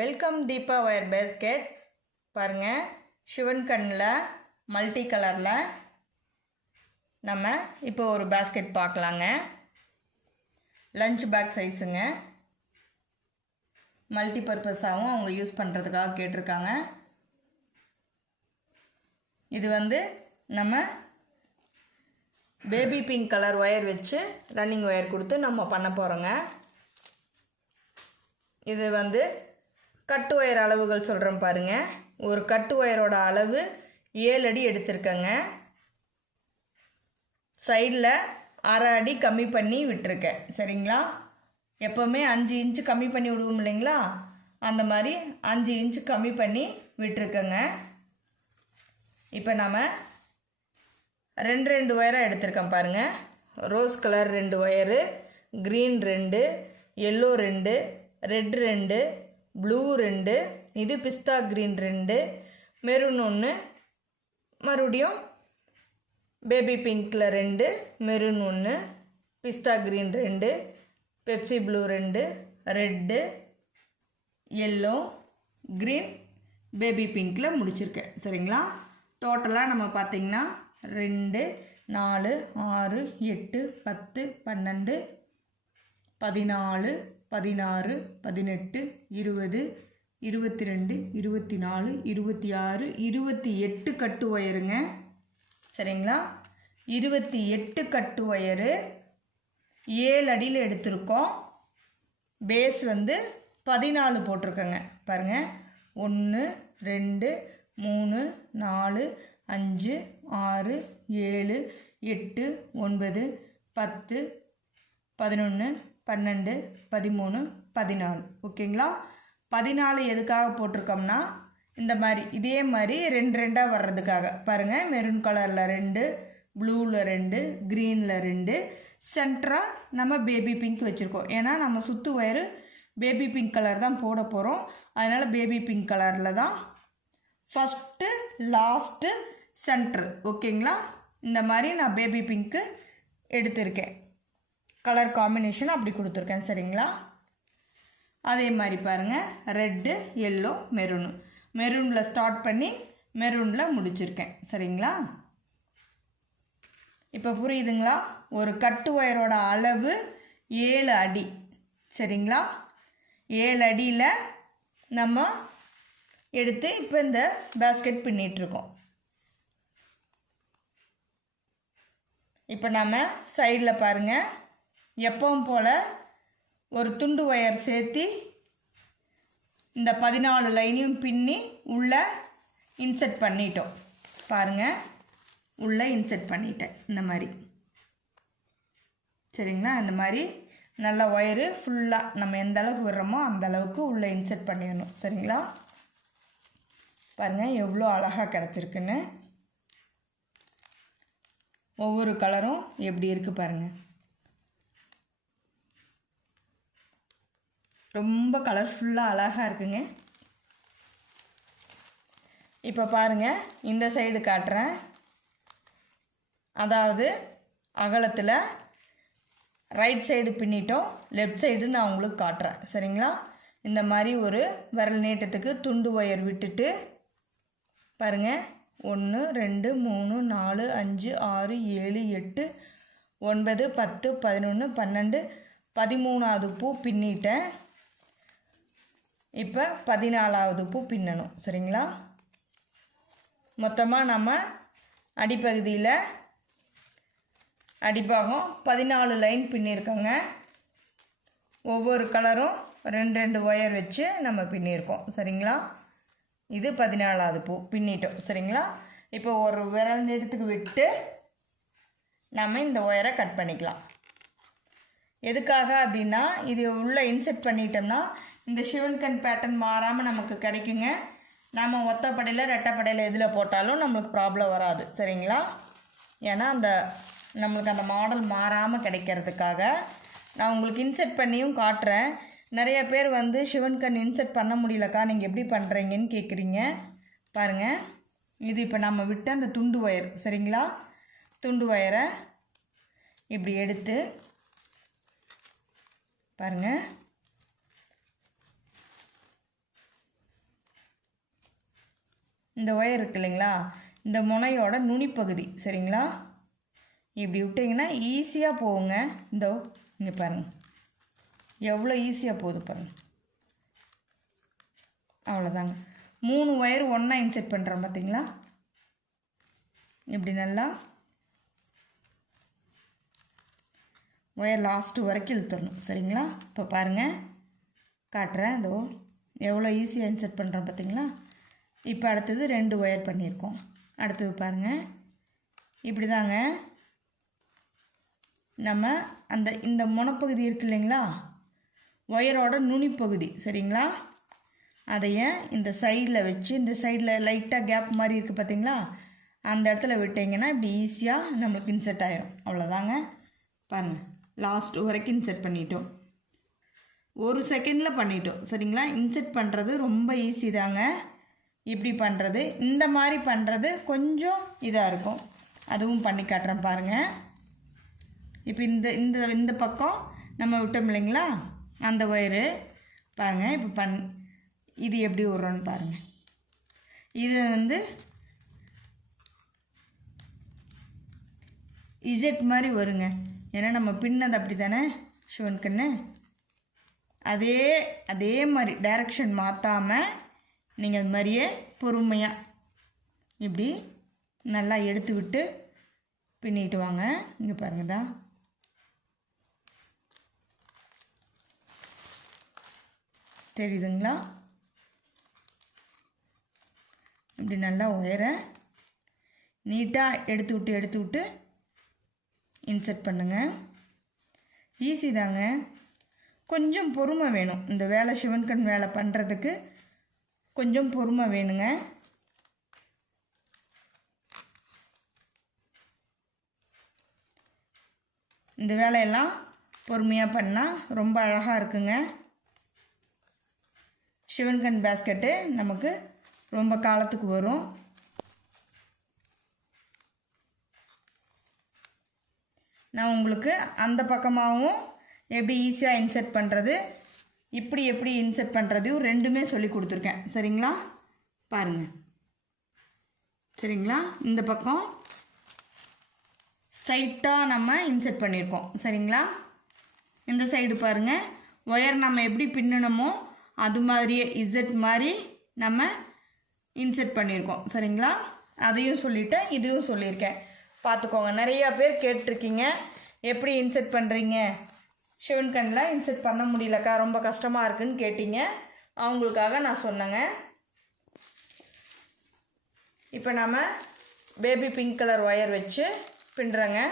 Welcome Deepa wire basket பாருங்கள். சிவன் கண்ணில் multi கலரில் நம்ம இப்போ ஒரு பேஸ்கெட் பார்க்கலாங்க. லஞ்ச் பேக் சைஸுங்க. மல்டி பர்பஸாகவும் அவங்க யூஸ் பண்ணுறதுக்காக கேட்டிருக்காங்க. இது நம்ம பேபி பிங்க் கலர் ஒயர் வச்சு ரன்னிங் ஒயர் கொடுத்து நம்ம பண்ண போகிறோங்க. இது கட்டு ஒயர் அளவுகள் சொல்கிறேன் பாருங்கள். ஒரு கட்டு ஒயரோட அளவு 7 அடி எடுத்திருக்கேங்க. சைடில் 1/2 அடி கம்மி பண்ணி விட்டுருக்கேன். சரிங்களா? எப்போவுமே 5 இன்ச்சு கம்மி பண்ணி விடுவோம் இல்லைங்களா, அந்த மாதிரி 5 இன்ச்சு கம்மி பண்ணி விட்டுருக்கேங்க. இப்போ நம்ம 2 ஒயராக எடுத்திருக்கேன் பாருங்கள். Rose colour 2 wire, green 2, yellow 2, red 2, blue 2, இது பிஸ்தா க்ரீன் 2, மெரூன் 1, மறுபடியும் பேபி பிங்க்கில் 2, மெரூன் 1, பிஸ்தா green 2, Pepsi blue 2, red, yellow, green, baby பிங்க்கில் முடிச்சிருக்கேன். சரிங்களா? டோட்டலாக நம்ம பார்த்திங்கன்னா 2, 4, 6, 8, 10, 12, 14, 16, 18, 20, 22, 24, 26, 28 கட்டு ஒயருங்க. சரிங்களா? 28 கட்டு ஒயரு 7 அடியில் எடுத்திருக்கோம். பேஸ் 14 போட்டிருக்கோங்க. பாருங்கள், 1, 2, 3, 4, 5, 6, 7, 8, 9, 10, 11, 12, 13, 14. ஓகேங்களா? 14 எதுக்காக போட்டிருக்கோம்னா, இந்த மாதிரி இதே மாதிரி 2 வர்றதுக்காக. பாருங்கள், மெரூன் கலரில் 2, ப்ளூவில் 2, க்ரீனில் 2, சென்டராக நம்ம பேபி பிங்க் வச்சுருக்கோம். ஏன்னா நம்ம சுற்று ஒயரு பேபி பிங்க் கலர் தான் போட போகிறோம். அதனால் பேபி பிங்க் கலரில் தான் ஃபஸ்ட்டு, லாஸ்ட்டு, சென்ட்ரு. ஓகேங்களா? இந்த மாதிரி நான் பேபி பிங்க்கு எடுத்திருக்கேன். கலர் காம்பினேஷன் அப்படி கொடுத்துருக்கேன். சரிங்களா? அதே மாதிரி பாருங்கள், ரெட்டு, எல்லோ, மெரூனு. மெரூனில் ஸ்டார்ட் பண்ணி மெரூனில் முடிச்சிருக்கேன். சரிங்களா? இப்போ புரியுதுங்களா? ஒரு கட்டு ஒயரோட அளவு 7 அடி. சரிங்களா? 7 அடியில் நம்ம எடுத்து இப்போ இந்த பேஸ்கெட் பின்னிகிட்ருக்கோம். இப்போ நம்ம சைடில் பாருங்கள், எப்பவும் போல் ஒரு துண்டு ஒயர் சேர்த்து இந்த 14 லைனையும் பின்னி உள்ளே இன்செர்ட் பண்ணிட்டோம். பாருங்கள், உள்ளே இன்செர்ட் பண்ணிட்டேன் இந்த மாதிரி. சரிங்களா? இந்த மாதிரி நல்ல ஒயரு ஃபுல்லாக நம்ம எந்த அளவுக்கு விடுறோமோ அந்த அளவுக்கு உள்ளே இன்செர்ட் பண்ணிடணும். சரிங்களா? பாருங்கள் எவ்வளோ அழகாக கிடச்சிருக்குன்னு. ஒவ்வொரு கலரும் எப்படி இருக்குது பாருங்கள். ரொம்ப கலர்ஃபுல்லாக அழகாக இருக்குங்க. இப்போ பாருங்கள், இந்த சைடு காட்டுறேன். அதாவது அகலத்தில் ரைட் சைடு பின்னிட்டோம், லெஃப்ட் சைடு நான் உங்களுக்கு காட்டுறேன். சரிங்களா? இந்த மாதிரி ஒரு விரல் நீட்டத்துக்கு துண்டு ஒயர் விட்டுட்டு பாருங்கள், 1, 2, 3, 4, 5, 6, 7, 8, 9, 10, 11, 12, 13வது பூ பின்னிட்டேன். இப்போ 14வது பூ பின்னணும். சரிங்களா? மொத்தமாக நம்ம அடிப்பகுதியில் அடிப்பாகம் 14 லைன் பின்னியிருக்கோங்க. ஒவ்வொரு கலரும் 2 ஒயர் வச்சு நம்ம பின்னியிருக்கோம். சரிங்களா? இது 14வது பூ பின்னிட்டோம். சரிங்களா? இப்போ ஒரு விரல் நீட்டத்துக்கு விட்டு நம்ம இந்த ஒயரை கட் பண்ணிக்கலாம். எதுக்காக அப்படின்னா, இது உள்ளே இன்செர்ட் பண்ணிட்டோம்னா இந்த சிவன்கண் பேட்டர்ன் மாறாமல் நமக்கு கிடைக்குங்க. நம்ம ஒத்தப்படையில் ரெட்டைப்படையில் எதில் போட்டாலும் நம்மளுக்கு ப்ராப்ளம் வராது. சரிங்களா? ஏன்னா நம்மளுக்கு அந்த மாடல் மாறாமல் கிடைக்கிறதுக்காக நான் உங்களுக்கு இன்செர்ட் பண்ணியும் காட்டுறேன். நிறைய பேர் சிவன்கண் இன்செர்ட் பண்ண முடியலக்கா, நீங்கள் எப்படி பண்ணுறீங்கன்னு கேட்குறீங்க. பாருங்கள், இது இப்போ நம்ம விட்ட அந்த துண்டு ஒயர். சரிங்களா? துண்டு ஒயரை இப்படி எடுத்து பாருங்கள், இந்த ஒயர் இருக்கு இல்லைங்களா, இந்த முனையோட நுனிப்பகுதி சரிங்களா, இப்படி விட்டிங்கன்னா ஈஸியாக போகுங்க. இந்த இங்கே பாருங்கள் எவ்வளோ ஈஸியாக போகுது பாருங்கள். அவ்வளோதாங்க. 3 ஒயர் ஒன்றா இன்செர்ட் பண்ணுறோம் பார்த்தீங்களா, இப்படி நல்லா ஒயர் லாஸ்ட்டு வரைக்கும் இழுத்துடணும் சரிங்களா. இப்போ பாருங்கள் காட்டுறேன், இதோ எவ்வளோ ஈஸியாக இன்செர்ட் பண்ணுறோம் பார்த்தீங்களா. இப்போ அடுத்தது 2 ஒயர் பண்ணியிருக்கோம். அடுத்தது பாருங்கள் இப்படி தாங்க நம்ம இந்த முனைப்பகுதி இருக்கு இல்லைங்களா, ஒயரோட நுனிப்பகுதி சரிங்களா, அதையே இந்த சைடில் வச்சு, இந்த சைடில் லைட்டாக கேப் மாதிரி இருக்குது பார்த்தீங்களா, அந்த இடத்துல விட்டிங்கன்னா இப்படி ஈஸியாக நம்மளுக்கு இன்செர்ட் ஆகிடும். அவ்வளோதாங்க. பாருங்கள் லாஸ்ட் வரைக்கும் இன்செர்ட் பண்ணிட்டோம், 1 செகண்டில் பண்ணிட்டோம் சரிங்களா. இன்செர்ட் பண்ணுறது ரொம்ப ஈஸி தாங்க. இப்படி பண்ணுறது, இந்த மாதிரி பண்ணுறது கொஞ்சம் இதாக இருக்கும், அதுவும் பண்ணி காட்டுறேன் பாருங்கள். இப்போ இந்த பக்கம் நம்ம விட்டோம் இல்லைங்களா அந்த ஒயரு பாருங்கள். இப்போ இது எப்படி விட்றோன்னு பாருங்கள். இது இஜெட் மாதிரி வருங்க, ஏன்னா நம்ம பின்னது அப்படி தானே சிவன் கண்ணு. அதே மாதிரி டைரக்ஷன் மாற்றாமல் நீங்கள் அது மாதிரியே பொறுமையாக இப்படி நல்லா எடுத்து விட்டு பின்னிட்டு வாங்க. இங்கே பாருங்கள் தான் தெரியுதுங்களா, இப்படி நல்லா ஒயரை நீட்டாக எடுத்து விட்டு இன்செர்ட் பண்ணுங்கள். ஈஸி தாங்க, கொஞ்சம் பொறுமை வேணும். இந்த வேலை சிவன்கண் வேலை பண்ணுறதுக்கு கொஞ்சம் பொறுமை வேணுங்க. இந்த வேலையெல்லாம் பொறுமையாக பண்ணால் ரொம்ப அழகாக இருக்குங்க. சிவன்கண் பேஸ்கெட்டு நமக்கு ரொம்ப காலத்துக்கு வரும். நான் உங்களுக்கு அந்த பக்கமாகவும் எப்படி ஈஸியாக இன்செர்ட் பண்ணுறது, இப்படி எப்படி இன்செர்ட் பண்ணுறதையும் ரெண்டுமே சொல்லி கொடுத்துருக்கேன் சரிங்களா. பாருங்கள் சரிங்களா, இந்த பக்கம் ஸ்ட்ரைட்டாக நம்ம இன்செர்ட் பண்ணியிருக்கோம் சரிங்களா. இந்த சைடு பாருங்கள், ஒயர் நம்ம எப்படி பின்னணுமோ அது மாதிரியே இசட் மாதிரி நம்ம இன்செர்ட் பண்ணியிருக்கோம் சரிங்களா. அதையும் சொல்லிவிட்டேன், இதையும் சொல்லியிருக்கேன் பார்த்துக்கோங்க. நிறையா பேர் கேட்டிருக்கீங்க எப்படி இன்செர்ட் பண்ணுறீங்க, சிவன்கண்ணில் இன்செர்ட் பண்ண முடியலக்கா ரொம்ப கஷ்டமாக இருக்குதுன்னு கேட்டிங்க, அவங்களுக்காக நான் சொன்னேங்க. இப்போ நம்ம பேபி பிங்க் கலர் ஒயர் வச்சு பின்னுறேங்க.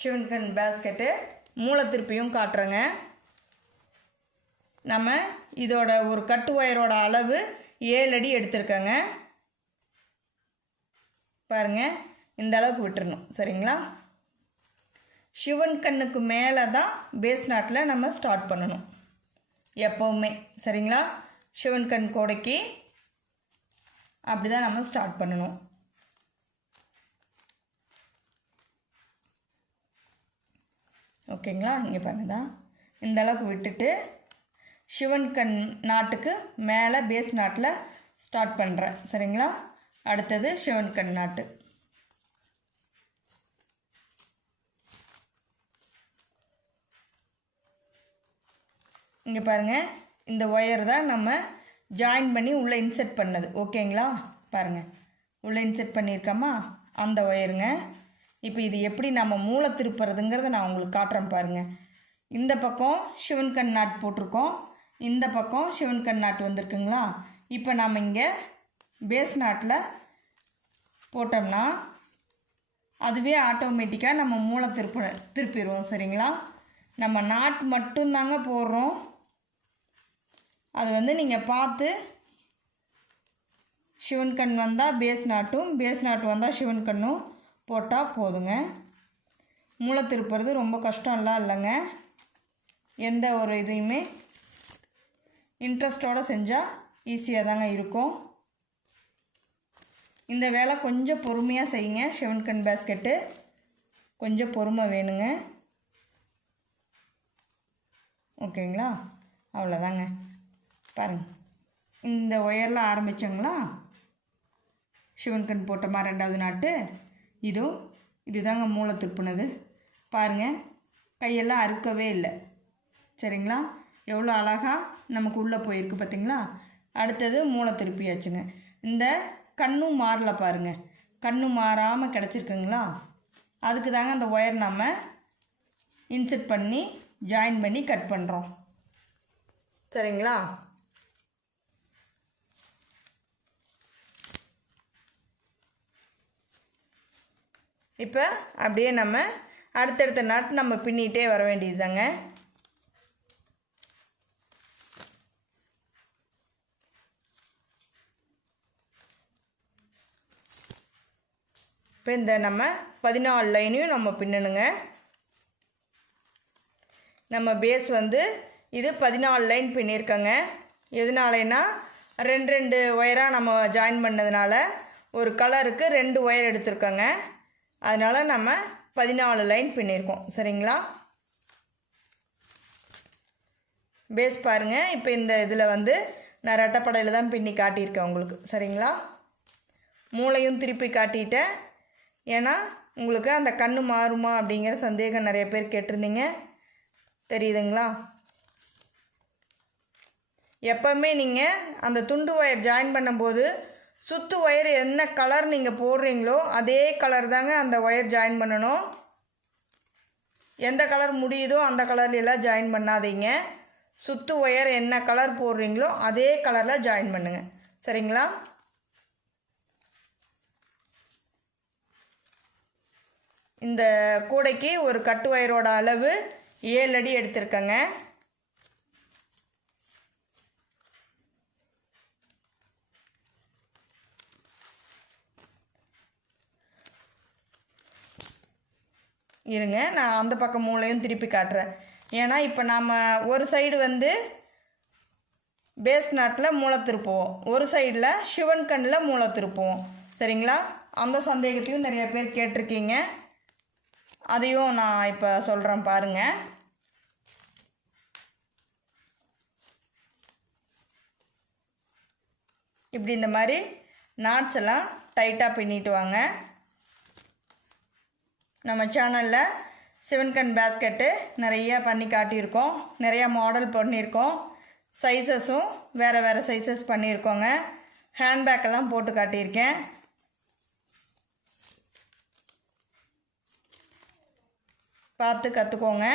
சிவன்கண் பேஸ்கெட்டு மூளை திருப்பியும் காட்டுறேங்க. நம்ம இதோட ஒரு கட்டு ஒயரோட அளவு 7 அடி எடுத்திருக்கேங்க. பாருங்கள் இந்த அளவுக்கு விட்டுறணும் சரிங்களா. சிவன் கண்ணுக்கு மேலே தான் பேஸ் நாட்டில் நம்ம ஸ்டார்ட் பண்ணணும் எப்போவுமே சரிங்களா. சிவன் கண் கோடைக்கு அப்படி தான் நம்ம ஸ்டார்ட் பண்ணணும். ஓகேங்களா. இங்கே பாருங்க தான் இந்த அளவுக்கு விட்டுட்டு சிவன் கண் நாட்டுக்கு மேலே பேஸ் நாட்டில் ஸ்டார்ட் பண்ணுறேன் சரிங்களா. அடுத்தது சிவன் கண் நாட்டு. இங்கே பாருங்கள் இந்த ஒயர் தான் நம்ம ஜாயின் பண்ணி உள்ளே இன்செர்ட் பண்ணது ஓகேங்களா. பாருங்கள் உள்ளே இன்செர்ட் பண்ணியிருக்கோமா அந்த ஒயருங்க. இப்போ இது எப்படி நம்ம மூளை திருப்புறதுங்கிறத நான் உங்களுக்கு காட்டுறேன் பாருங்கள். இந்த பக்கம் சிவன் கண் நாட்டு போட்டிருக்கோம், இந்த பக்கம் சிவன் கண் நாட்டு வந்திருக்குங்களா. இப்போ நம்ம இங்கே பேஸ் நாட்டில் போட்டோம்னா அதுவே ஆட்டோமேட்டிக்காக நம்ம மூளை திருப்பிடுவோம் சரிங்களா. நம்ம நாட் மட்டும்தாங்க போடுறோம், அது நீங்கள் பார்த்து சிவன் கண் வந்தால் பேஸ் நாட்டும், பேஸ் நாட்டு வந்தால் சிவன் கண்ணும் போட்டால் போதுங்க. மூளை திருப்புறது ரொம்ப கஷ்டம்லாம் இல்லைங்க. எந்த ஒரு இதையுமே இன்ட்ரெஸ்டோடு செஞ்சால் ஈஸியாக தாங்க இருக்கும். இந்த வேலை கொஞ்சம் பொறுமையாக செய்யுங்க. சிவன் கண் பேஸ்கெட்டு கொஞ்சம் பொறுமை வேணுங்க. ஓகேங்களா? அவ்வளோதாங்க. பாருங்கள், இந்த ஒயரில் ஆரம்பித்தோங்களா, சிவன் கண் போட்டோமா 2வது நாட்டு, இதுதாங்க மூளை திருப்பினது. பாருங்கள், கையெல்லாம் அறுக்கவே இல்லை. சரிங்களா? எவ்வளோ அழகாக நமக்கு உள்ளே போயிருக்கு பார்த்திங்களா? அடுத்தது மூளை திருப்பியாச்சுங்க. இந்த கண்ணும் மாறல பாருங்கள், கண்ணும் மாறாமல் கிடச்சிருக்குங்களா? அதுக்கு தாங்க அந்த ஒயர் நம்ம இன்செர்ட் பண்ணி ஜாயின் பண்ணி கட் பண்ணுறோம். சரிங்களா? இப்போ அப்படியே நம்ம அடுத்தடுத்த நாட்டு நம்ம பின்னிகிட்டே வர வேண்டியது தாங்க. இப்போ இந்த நம்ம 14 லைனையும் நம்ம பின்னணுங்க. நம்ம பேஸ் வந்து இது 14 லைன் பின்னியிருக்கோங்க. எதனாலனா 2 ஒயராக நம்ம ஜாயின் பண்ணதுனால ஒரு கலருக்கு 2 ஒயர் எடுத்துருக்கோங்க. அதனால் நம்ம 14 லைன் பின்னியிருக்கோம். சரிங்களா? பேஸ் பாருங்கள். இப்போ இந்த இதில் வந்து நான் ரெட்டைப்படையில் தான் பின்னி காட்டியிருக்கேன் உங்களுக்கு. சரிங்களா? மூளையும் திருப்பி காட்டிட்டேன். ஏன்னா உங்களுக்கு அந்த கண்ணு மாறுமா அப்படிங்கிற சந்தேகம் நிறைய பேர் கேட்டிருந்தீங்க. தெரியுதுங்களா? எப்போவுமே நீங்கள் அந்த துண்டு ஒயர் ஜாயின் பண்ணும்போது சுற்று ஒயர் என்ன கலர் நீங்கள் போடுறீங்களோ அதே கலர் தாங்க அந்த ஒயர் ஜாயின் பண்ணணும். எந்த கலர் முடியுதோ அந்த கலர்லாம் ஜாயின் பண்ணாதீங்க. சுற்று ஒயர் என்ன கலர் போடுறீங்களோ அதே கலரில் ஜாயின் பண்ணுங்கள். சரிங்களா? இந்த கூடைக்கு ஒரு கட்டு ஒயரோட அளவு 7 அடி எடுத்திருக்கேங்க. இருங்க, நான் அந்த பக்கம் மூளையும் திருப்பி காட்டுறேன். ஏன்னா இப்போ நாம் ஒரு சைடு வந்து பேஸ் நாட்டில் மூளை திருப்புவோம், ஒரு சைடில் சிவன் கண்ணில் மூளை திருப்புவோம். சரிங்களா? அந்த சந்தேகத்தையும் நிறைய பேர் கேட்டிருக்கீங்க. அதையும் நான் இப்போ சொல்கிறேன் பாருங்கள். இப்படி இந்த மாதிரி நாட்ஸ் எல்லாம் டைட்டாக பின்னிட்டு வாங்க. நம்ம சேனலில் சிவன் கண் பேஸ்கெட்டு நிறையா பண்ணி காட்டியிருக்கோம். நிறையா மாடல் பண்ணியிருக்கோம். சைஸஸும் வேறு வேறு சைஸஸ் பண்ணியிருக்கோங்க. ஹேண்ட்பேக்கெல்லாம் போட்டு காட்டியிருக்கேன். பார்த்து கற்றுக்கோங்க.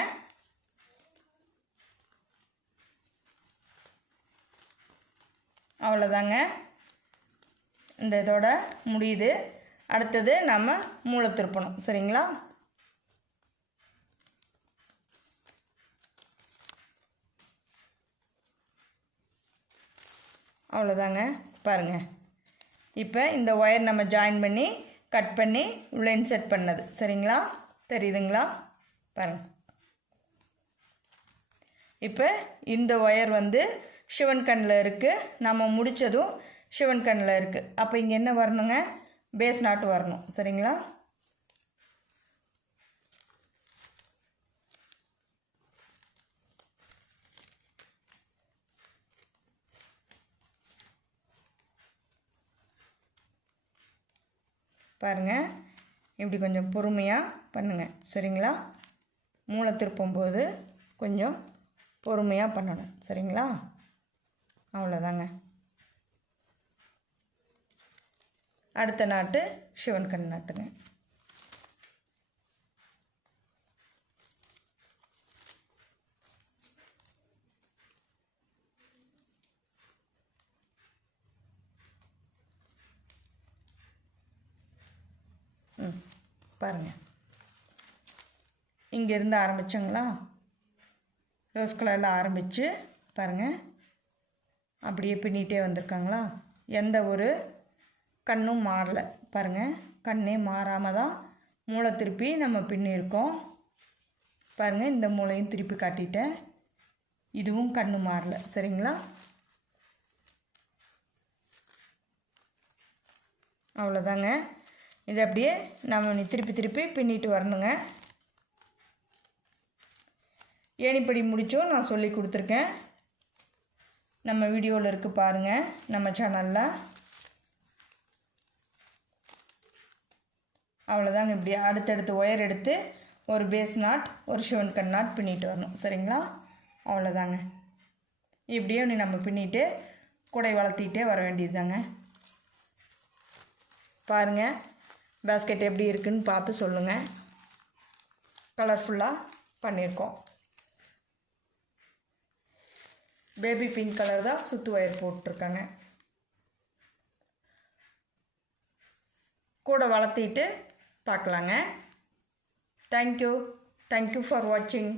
அவ்வளோதாங்க, இந்த இதோட முடியுது. அடுத்தது நம்ம மூளை திருப்பணும். சரிங்களா? அவ்வளோதாங்க. பாருங்கள், இப்போ இந்த ஒயர் நம்ம ஜாயின் பண்ணி கட் பண்ணி உள்ள இன்செர்ட் பண்ணது. சரிங்களா? தெரியுதுங்களா? பாருங்கள், இப்போ இந்த ஒயர் வந்து சிவன் கண்ணில் இருக்குது. நம்ம முடித்ததும் சிவன் கண்ணில் இருக்குது. அப்போ இங்கே என்ன வரணுங்க? பேஸ் நாட்டு வரணும். சரிங்களா? பாருங்கள், இப்படி கொஞ்சம் பொறுமையாக பண்ணுங்கள். சரிங்களா? மூளை திருப்பும்போது கொஞ்சம் பொறுமையாக பண்ணணும். சரிங்களா? அவ்வளோதாங்க. அடுத்த நாட்டு சிவன் கண் நாட்டுங்க. பாருங்கள், இங்கேருந்து ஆரம்பித்தோங்களா, ரோஸ் கலரில் ஆரம்பித்து பாருங்கள் அப்படியே பின்னிகிட்டே வந்திருக்காங்களா. எந்த ஒரு கண்ணும் மாறலை. பாருங்கள், கண்ணே மாறாமல் தான் மூளை திருப்பி நம்ம பின்னியிருக்கோம். பாருங்கள், இந்த மூளையும் திருப்பி காட்டிட்டேன். இதுவும் கண்ணு மாறலை. சரிங்களா? அவ்வளோதாங்க. இது அப்படியே நம்ம திருப்பி திருப்பி பின்னிட்டு வரணுங்க. ஏணிப்படி முடிச்சும் நான் சொல்லி கொடுத்துருக்கேன். நம்ம வீடியோவில் இருக்குது பாருங்கள் நம்ம சேனலில். அவ்வளோதாங்க. இப்படி அடுத்தடுத்து ஒயர் எடுத்து ஒரு பேஸ் நாட் ஒரு ஷிவன் கண் நாட் பின்னிட்டு வரணும். சரிங்களா? அவ்வளோதாங்க. இப்படியே நம்ம பின்னிட்டு கூடை வளர்த்திட்டே வர வேண்டியது தாங்க. பாருங்கள் பேஸ்கெட் எப்படி இருக்குதுன்னு பார்த்து சொல்லுங்கள். கலர்ஃபுல்லாக பண்ணியிருக்கோம். பேபி பிங்க் கலர் தான் சுற்று ஒயர் போட்டிருக்காங்க. கூட வளர்த்திட்டு பார்க்கலாங்க. தேங்க்யூ ஃபார் வாட்சிங்.